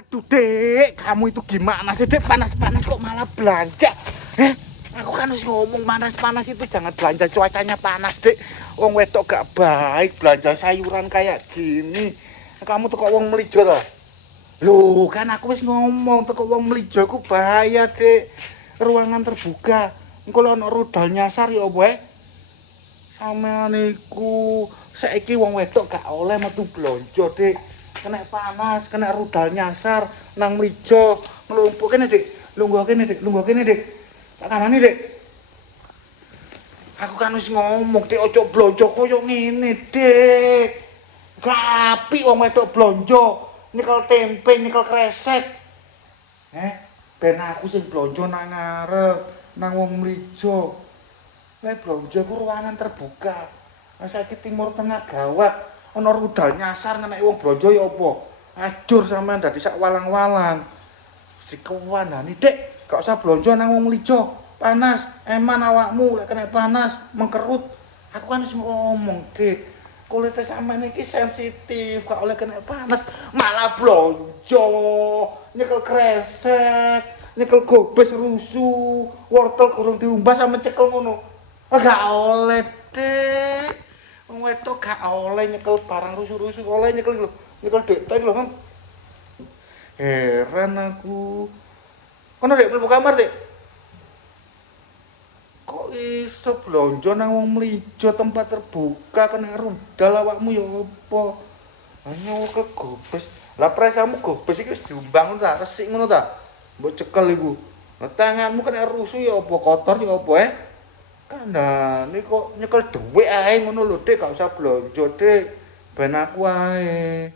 Aduh, Dek, kamu itu gimana sih, Dek? Panas-panas kok malah belanja? Aku kan harus ngomong panas-panas itu jangan belanja, cuacanya panas, Dek. Wong wedok gak baik belanja sayuran kayak gini. Kamu tuh kok wong melijo loh. Loh, kan aku wis ngomong tuh kok wong melijo ku bahaya, Dek. Ruangan terbuka. Engko ono rudal nyasar ya apa sampean niku saiki wong wedok gak oleh metu blonjo, Dik. Kena panas, kena rudal nyasar nang mrijo, nglumpuk kene, Dik. Lungguh kene, Dik. Lungguh kene, Dik. Tak kanani, Dik. Aku kan wis ngomong, Dik, ojo blonjo koyo ngene, Dik. Gak apik wong wedok blonjo, nyekel tempe, nyekel kresek. Ben aku sing blonjo nang ngarep, nang wong mrijo. Nek blonjo ku ruangan terbuka. Saiki Timur Tengah gawat, ana rudal nyasar ngeneki wong blonjo ya apa? Ajur sampean dadi sak walang-walang. Sikuwanane, Dik, gak usah blonjo nang wong mlijo. Panas, eman awakmu lek kena panas, mengkerut. Aku kan wis ngomong, Dik. Kulit sampean iki sensitif, gak oleh kena panas, malah blonjo. Nyekel kresek, nyekel gobes rusuh, wortel kurang diumbas sama cekel ngono. Gak oleh, Dik. Wong wedok gak oleh nyekel barang rusuh-rusuh, oleh nyekel lho. Nyekel dektek lho, Mang. Heran aku. Kono, Dik, mlebu kamar, Dik. Kok iso blonjo nang wong mlijo tempat terbuka kena rudal awakmu ya apa? Hanya nyekel gobes. Lah presamu gobes iki wis diumbang ngono ta, resik ngono ta? Mbok cekel iku. Lah tanganmu kena rusuh ya apa, kotor ya apa Kandhane kok nyekel dhuwit ae ngono lho, Dik, gak usah blonjo, Dik. Ben aku ae.